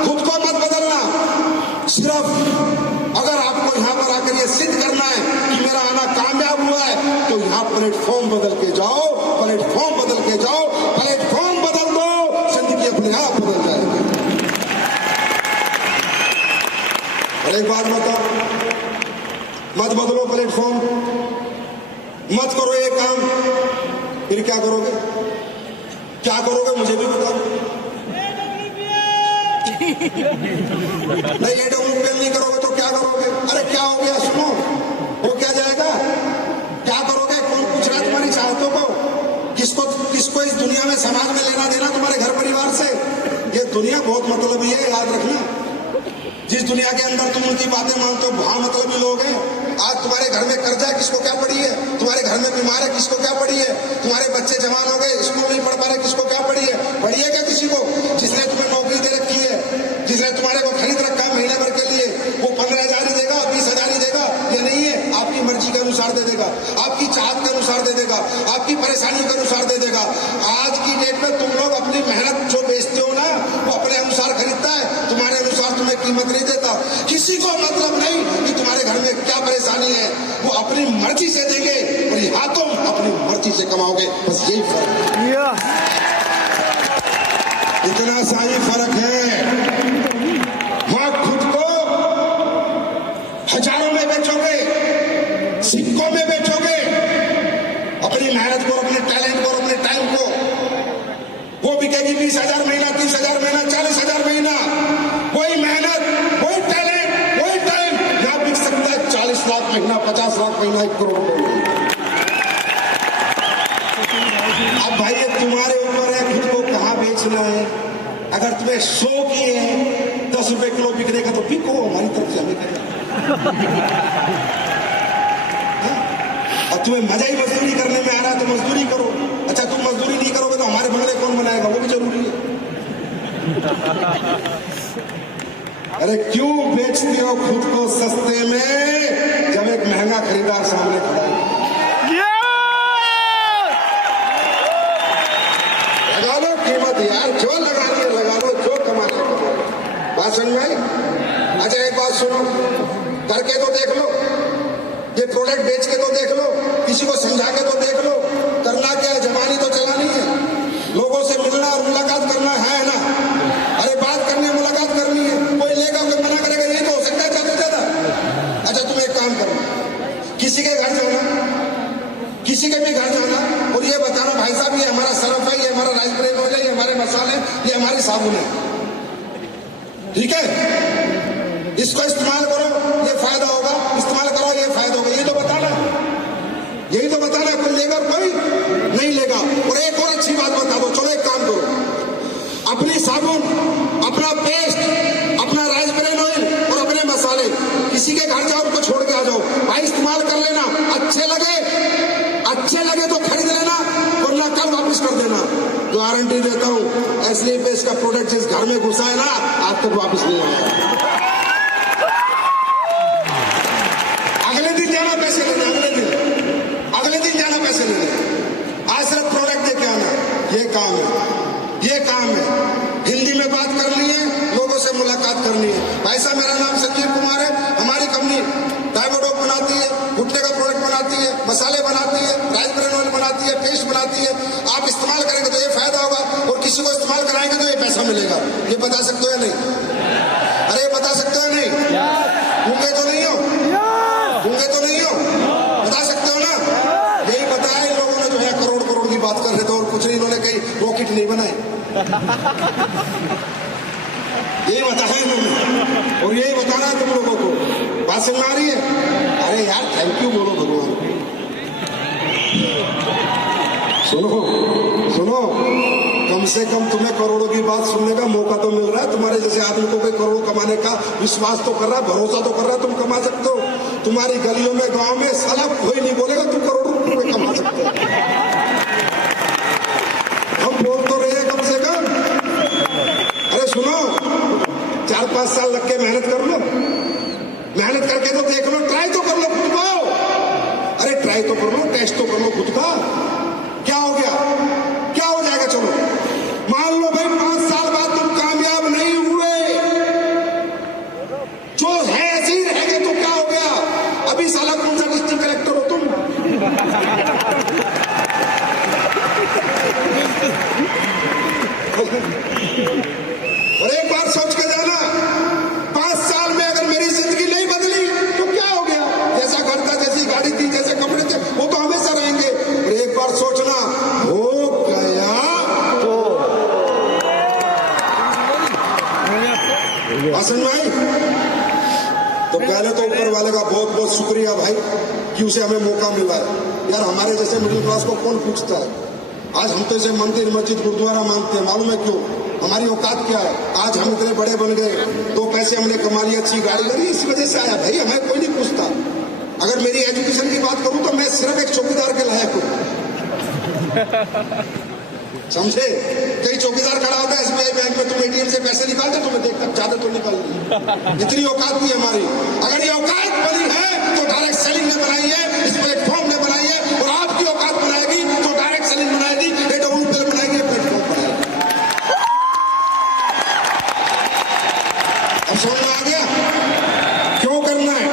खुद को मत बदलना, प्लेटफॉर्म बदल के जाओ, प्लेटफॉर्म बदल के जाओ, प्लेटफॉर्म बदल दो, जिंदगी अपने आप बदल जाएगी। और एक बात बताओ, मत बदलो प्लेटफॉर्म, मत करो ये काम, फिर क्या करोगे? क्या करोगे मुझे भी बताओ। नहीं AWPL नहीं करोगे तो क्या करोगे? अरे क्या हो गया? सुनो, हो क्या जाएगा? क्या करोगे? कौन पूछ रहा है तुम्हारी चाहतों को? किसको इस दुनिया में समाज में लेना देना तुम्हारे घर परिवार से? ये दुनिया बहुत मतलबी है, याद रखना। जिस दुनिया के अंदर तुम उनकी बातें मानते हो, वहां मतलबी लोग हैं। आज तुम्हारे घर में कर्जा है, किसको क्या पड़ी है? तुम्हारे घर में बीमार है, किसको क्या पड़ी है? तुम्हारे बच्चे जवान हो गए, स्कूल नहीं पढ़ पा रहे, किसको क्या पड़ी है? पड़ी है क्या किसी को? जिसने तुम्हें नौकरी दे रखी है, जिसने तुम्हारे को खरीद रखा है महीने भर के लिए, वो 15,000 ही देगा, 20,000 ही देगा? ये नहीं है, आपकी मर्जी के अनुसार दे देगा, आपकी चाहत के अनुसार दे देगा, आपकी परेशानी के अनुसार दे देगा। आज की डेट में तुम लोग अपनी मेहनत जो बेचते हो ना, वो अपने अनुसार खरीदता है, तुम्हारे अनुसार तुम्हें कीमत नहीं देता। किसी को मतलब नहीं कि तुम्हारे घर में क्या परेशानी है, वो अपनी मर्जी से देंगे और यहाँ तुम अपनी मर्जी से कमाओगे। बस यही फर्क है, इतना सा ही फर्क है। वहां खुद को हजारों में बेचोगे, सिक्कों में बेचोगे, अपनी मेहनत को, अपने टैलेंट को, अपने टाइम को। वो बिकेगी 20,000 महीना, 30,000 महीना, 40,000 महीना। वही मेहनत, वही टैलेंट, वही टाइम यहाँ बिक सकता है 40 लाख महीना, 50 लाख महीना, 1 करोड़ महीना। अब भाई ये तुम्हारे ऊपर है, खुद को कहाँ बेचना है। अगर तुम्हें शौक ही है 10 रुपए किलो बिकने का, तो बिको, हमारी तरफ से हमें करें। और तुम्हें मजा ही मजदूरी करने में आ रहा है तो मजदूरी करो। अच्छा तुम मजदूरी नहीं करोगे तो हमारे बंगले कौन बनाएगा? वो भी जरूरी है। अरे क्यों बेचते हो खुद को सस्ते में जब एक महंगा खरीदार सामने खड़ा है? लगा लो कीमत यार, जो लगानी है लगा लो, जो कमाना है कमा लो। बात समझ में आई? अच्छा एक बात सुनो, करके तो देख लो, ये प्रोडक्ट बेच के तो देख लो, किसी को समझा के तो देख लो। करना क्या है? जवानी तो चलानी है, लोगों से मिलना और मुलाकात करना है ना? अरे बात करनी है, मुलाकात करनी है। कोई लेगा, कोई मना करेगा, यही तो हो सकता है ज्यादा ज्यादा। अच्छा तुम एक काम करो, किसी के घर जाना, किसी के भी घर जाना और ये बताना भाई साहब ये हमारा सरफ है, ये हमारा राइस ब्रेन ऑयल है, ये हमारे मसाले, ये हमारी साबुन है, ठीक है? इसको इस्तेमाल करो, ये फायदा होगा, इस्तेमाल करो, ये फायदा होगा। यही तो बताना, यही तो बताना। कोई लेगा और कोई नहीं लेगा। और एक और अच्छी बात बता दो, चलो एक काम करो, अपनी साबुन, अपना पेस्ट, अपना राइस ब्रेन ऑयल और अपने मसाले किसी के घर जाओ, उनको छोड़ के आ जाओ, भाई इस्तेमाल कर लेना। अच्छे लगे तो खरीद लेना, वरना कल वापस कर देना। गारंटी देता हूं, एसली पेस्ट का प्रोडक्ट जिस घर में घुसा है ना, आज तक वापस नहीं आया। अगले दिन जाना पैसे लेने, अगले दिन जाना पैसे लेने। आज सिर्फ प्रोडक्ट दे के आना, ये काम है, ये काम है। हिंदी में बात करनी है, लोगों से मुलाकात करनी है। भाई साहब मेरा नाम संजीव कुमार है, हमारी कंपनी डायबोडोक बनाती है, घुटने का प्रोडक्ट बनाती है, मसाले बनाती है, राइस ब्रेन ऑयल बनाती है, पेस्ट बनाती है। आप इस्तेमाल करेंगे तो ये फायदा होगा और किसी को इस्तेमाल कराएंगे तो ये पैसा मिलेगा। ये बता सकते हो या नहीं? अरे बता सकते हो या नहीं? गूंगे तो नहीं हो? गूंगे तो नहीं हो? बता सकते हो ना? यही बताया इन लोगों ने जो है, करोड़ करोड़ की बात कर रहे थे और कुछ नहीं, इन्होंने कहीं रॉकेट नहीं बनाए। यही बताया इन्होंने और यही बताना है तुम लोगों को। बात समझ आ रही है? अरे यार थैंक यू बोलो भगवान। सुनो सुनो, कम से कम तुम्हें करोड़ों की बात सुनने का मौका तो मिल रहा है। तुम्हारे जैसे आदमी को कोई करोड़ों कमाने का विश्वास तो कर रहा है, भरोसा तो कर रहा है तुम कमा सकते हो। तुम्हारी गलियों में, गांव में साला कोई नहीं बोलेगा तुम करोड़ों रुपए कमा सकते हो। हम बोल तो रहे हैं कम से कम। अरे सुनो, 4-5 साल लग के मेहनत कर लो, मेहनत करके तो देख लो, ट्राई तो कर लो खुद को। अरे ट्राई तो कर लो, टेस्ट तो कर लो खुद का। क्या हो गया? क्या हो जाएगा? चलो मान लो भाई 5 साल बाद तुम कामयाब नहीं हुए, जो है ऐसे ही रहेंगे तो क्या हो गया? अभी साला कौन सा डिस्ट्रिक्ट कलेक्टर हो तुम? और एक बात सोच के जाना, 5 साल में अगर मेरी जिंदगी नहीं बदली तो क्या हो गया? जैसा घर था, जैसी गाड़ी थी, जैसे कपड़े थे, वो तो हमेशा रहेंगे। और एक बार सोचना, हो गया समझ में आई? तो पहले तो ऊपर वाले का बहुत बहुत शुक्रिया भाई कि उसे हमें मौका मिला है। यार हमारे जैसे मिडिल क्लास को कौन पूछता है? आज हम तो इसे मंदिर मस्जिद गुरुद्वारा मानते हैं, मालूम है क्यों? हमारी औकात क्या है? आज हम इतने बड़े बन गए, 2 पैसे हमने कमा लिए, अच्छी गाड़ी लगी, इस वजह से आया भाई, हमें कोई नहीं पूछता। अगर मेरी एजुकेशन की बात करूं तो मैं सिर्फ एक चौकीदार के लायक हूं, समझे? कई चौकीदार खड़ा होता है एसबीआई बैंक में, तुम एटीएम से पैसे निकालते, तुम्हें देखता ज्यादा तो निकाल ली। इतनी औकात नहीं हमारी। अगर ये औकात बनी है तो डायरेक्ट सेलिंग ने बनाई है, इस प्लेटफॉर्म ने बनाई है, और आपकी औकात बनाएगी तो डायरेक्ट सेलिंग बनाएगी, AWPL बनाएगी, प्लेटफॉर्म बनाएगी। अब समझ में आ गया क्यों करना है,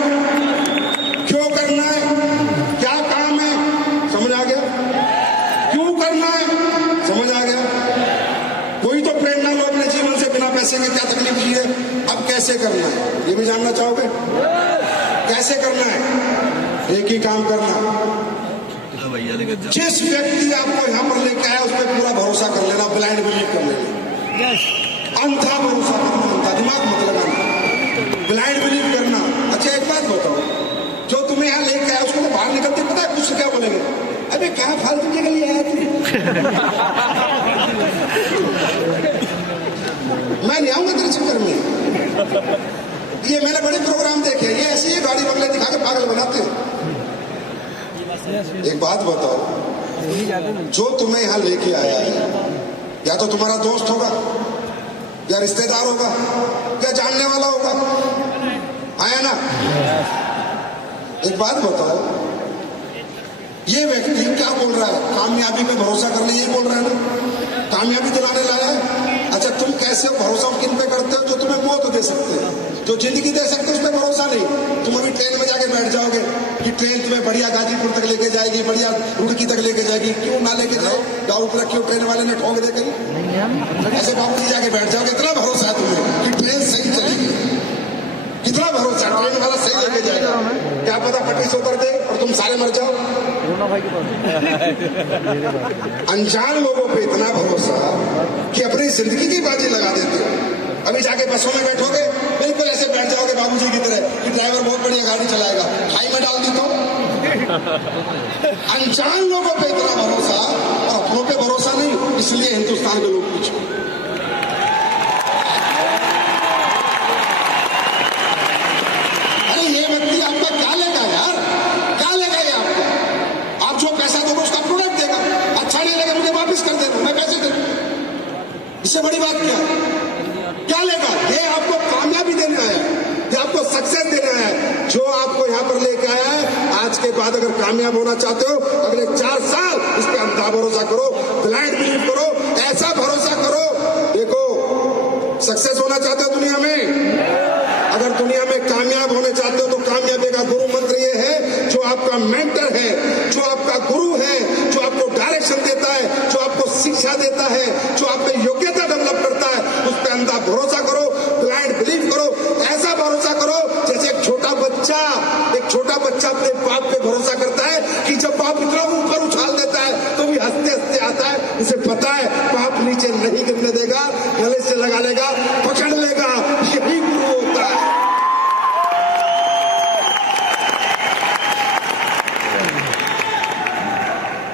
क्यों करना है, क्या काम है? समझ आ गया क्यों करना है? समझ आ गया? कोई तो प्रेरणा लो अपने जीवन से, बिना पैसे के क्या तकलीफ की है। अब कैसे करना है ये भी जानना चाहोगे? कैसे करना है? एक ही काम करना, जिस व्यक्ति आपको यहां पर लेके आया उस पर पूरा भरोसा कर लेना, ब्लाइंड बिलीव कर लेना, अंधा भरोसा करना, अंधा दिमाग मत लगाना, ब्लाइंड बिलीव करना। अच्छा एक बात बताओ, जो तुम्हें यहां लेके आया उसको तो बाहर निकलते पता है कुछ क्या बोलेंगे? अबे क्या फालतू के लिए आया तू? मैं नहीं आऊंगा तेरे चक्कर में। ये मैंने बड़े प्रोग्राम देखे, ये ऐसे ही गाड़ी बंगले दिखा के पागल बनाते हैं। एक बात बताओ, जो तुम्हें यहां लेके आया है या तो तुम्हारा दोस्त होगा, या रिश्तेदार होगा, या जानने वाला होगा, आया ना? एक बात बताओ, ये व्यक्ति क्या बोल रहा है? कामयाबी पे भरोसा कर ले, ये बोल रहा है ना, कामयाबी दिलाने लाया है। अच्छा तुम कैसे भरोसा किन पे करते हो? जो तुम्हें मौत दे सकते हैं, जो जिंदगी दे सकते हैं, उस पर भरोसा नहीं। तुम अभी ट्रेन में जाके बैठ जाओगे कि ट्रेन तुम्हें बढ़िया गाजीपुर तक लेके जाएगी, बढ़िया रुड़की तक लेके जाएगी, क्यों ना लेके जाओ? गाँव पर रखियो, ट्रेन वाले ने ठोक दे कहीं, ऐसे बाबूजी जाके बैठ जाओगे। इतना भरोसा है तुम्हें कि ट्रेन सही चलेगी, कितना भरोसा, ट्रेन वाला सही लेके जाएगा। क्या पता पटरी से उतर दे और तुम सारे मर जाओ। अनजान लोगों पे इतना भरोसा कि अपनी जिंदगी की बाजी लगा देते हो। अभी जाके बसों में बैठोगे, बिल्कुल ऐसे बैठ जाओगे बाबूजी की तरह कि ड्राइवर बहुत बढ़िया गाड़ी चलाएगा, खाई में डाल दी तो। अनजान लोगों पे इतना भरोसा और अपनों पे भरोसा नहीं, इसलिए हिंदुस्तान के लोग पीछे। अरे ये व्यक्ति आपका क्या लेगा यार? क्या लेगा ये आपका? आप जो पैसा दोगे उसका प्रोडक्ट देगा, अच्छा नहीं लगे मुझे वापस कर देना, मैं पैसे दे दूं। इससे बड़ी बात क्या है? क्या लेगा? ये आपको कामयाबी देने आया, ये आपको सक्सेस देने आया है। जो आपको यहाँ पर लेके आया है, आज के बाद अगर कामयाब होना चाहते हो, अगले 4 साल इस पे अंधा भरोसा करो, ब्लाइंड बिलीव करो, ऐसा भरोसा करो। देखो सक्सेस होना चाहते हो दुनिया में, अगर दुनिया में कामयाब होने चाहते हो तो कामयाबी का गुरु मंत्र ये है, जो आपका मेंटर है, जो आपका गुरु है, जो आपको डायरेक्शन देता है, जो आपको शिक्षा देता है, जो आप में योग्यता डेवलप करता है, उस पर अंधा भरोसा करो, ब्लाइंड बिलीव करो। ऐसा भरोसा करो जैसे एक छोटा बच्चा अपने बाप पे भरोसा करता है कि जब बाप इतना ऊपर उछाल देता है तो भी हंसते हंसते आता है, उसे पता है बाप नीचे नहीं गिरने देगा, गले से लगा लेगा, पकड़ लेगा। यही गुरु होता है।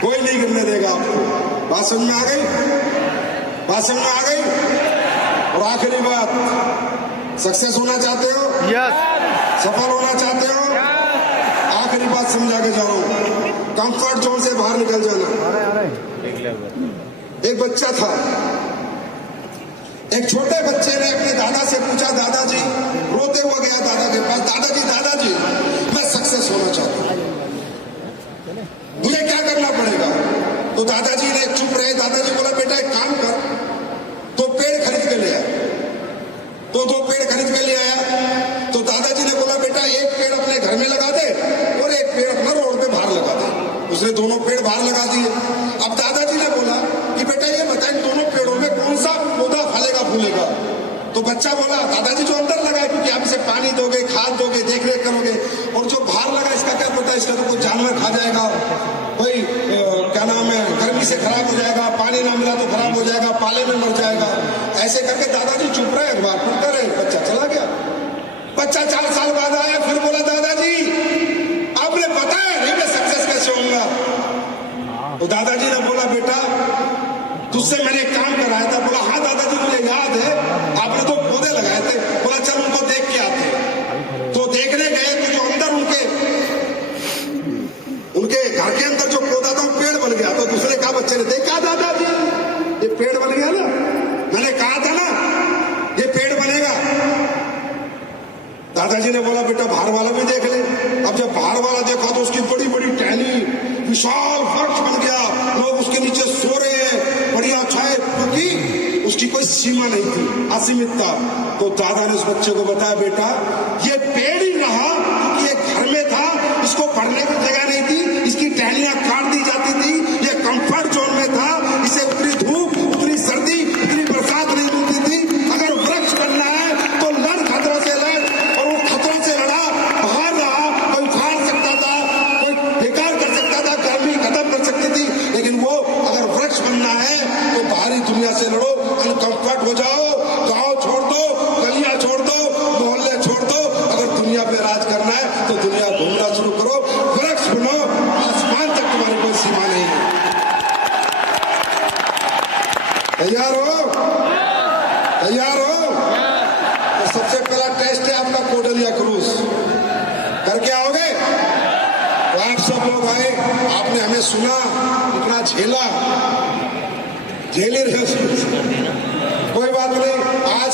कोई नहीं गिरने देगा आपको। बात समझ में आ गई? बात समझ में आ गई? और आखिरी बात, सक्सेस होना चाहते हो? यस। सफल होना चाहते हो? आखिरी बात समझा के जाओ, कंफर्ट जोन से बाहर निकल जाना। एक बच्चा था, एक छोटे बच्चे ने अपने दादा से पूछा, दादाजी, रोते हुए गया दादा के पास, दादाजी मैं सक्सेस होना चाहता हूं, मुझे क्या करना पड़ेगा? तो दादाजी ने चुप रहे। दादाजी बोला, बेटा एक काम कर, 2 पेड़ खरीद के ले आया। तो 2 पेड़ खरीद के ले आया। तो दादाजी ने बोला, बेटा एक पेड़ अपने घर में लगा दे और एक पेड़ अपना रोड पे बाहर लगा दे। उसने 2 दोनों पेड़ बाहर लगा दिए। अब दादाजी ने बोला कि बेटा ये बता इन दोनों पेड़ों में कौन सा पौधा फलेगा फूलेगा। तो बच्चा बोला दादाजी जो अंदर लगा है क्योंकि आप इसे पानी दोगे, खाद दोगे, देख रेख करोगे, और जो बाहर लगा इसका क्या पता, इसका तो कोई जानवर खा जाएगा, कोई क्या नाम है गर्मी से खराब हो जाएगा, पानी ना मिला तो खराब हो जाएगा, पाले में मर जाएगा। ऐसे करके दादाजी चुप रहे, अखबार पढ़ते रहे, बच्चा चला गया। बच्चा 4 साल बाद आया, फिर बोला दादाजी आपने बताया नहीं मैं सक्सेस कैसे होऊंगा। तो दादाजी ने बोला बेटा तुझसे मैंने एक काम कराया था। बोला हाँ दादाजी मुझे याद है, आपने तो पौधे लगाए थे। बोला चल उनको देख के आते। तो देखने गए तो जो अंदर उनके घर के अंदर जो पौधा था वो पेड़ बन गया। तो दूसरे कहा बच्चे ने देखा दादाजी ये पेड़ बन गया ना, मैंने कहा था ना ये पेड़ बनेगा। दादाजी ने बोला बेटा बाहर वाला भी देख ले। अब जब बाहर वाला देखा तो उसकी बड़ी बड़ी टहनी विशाल वृक्ष बन गया, लोग उसके नीचे सो रहे हैं, बढ़िया छाए, क्योंकि उसकी कोई सीमा नहीं थी, असीमित था। तो दादा ने उस बच्चे को बताया बेटा ये पेड़ ही रहा क्योंकि ये घर में था, इसको पढ़ने की जगह नहीं थी, इसकी टहनियां काट दी जाती थी, ये कंफर्ट जोन में था, इसे उतनी धूप, उतनी सर्दी, उतनी बरसात नहीं मिलती थी। अगर वृक्ष बनना है तो लड़ खतरों से लड़, और वो खतरों से लड़ा, बाहर रहा, कोई उखाड़ सकता था, कोई बेकार कर सकता था, गर्मी खत्म कर सकती थी, लेकिन वो अगर वृक्ष बनना है तो बाहरी दुनिया से लड़ो, अनकंफर्ट हो जाओ, गांव छोड़ दो, गलियां छोड़ दो, मोहल्ले छोड़ दो। अगर दुनिया पे राज करना है तो दुनिया घूमना शुरू करो, वृक्ष बनो, आसमान तक तुम्हारी कोई सीमा नहीं है। तैयार हो? तैयार हो? तो सबसे पहला टेस्ट है आपका कोडलिया क्रूज करके आओगे। तो आप सब लोग आए, आपने हमें सुना, इतना झेला, झेले रहे, कोई बात नहीं। आज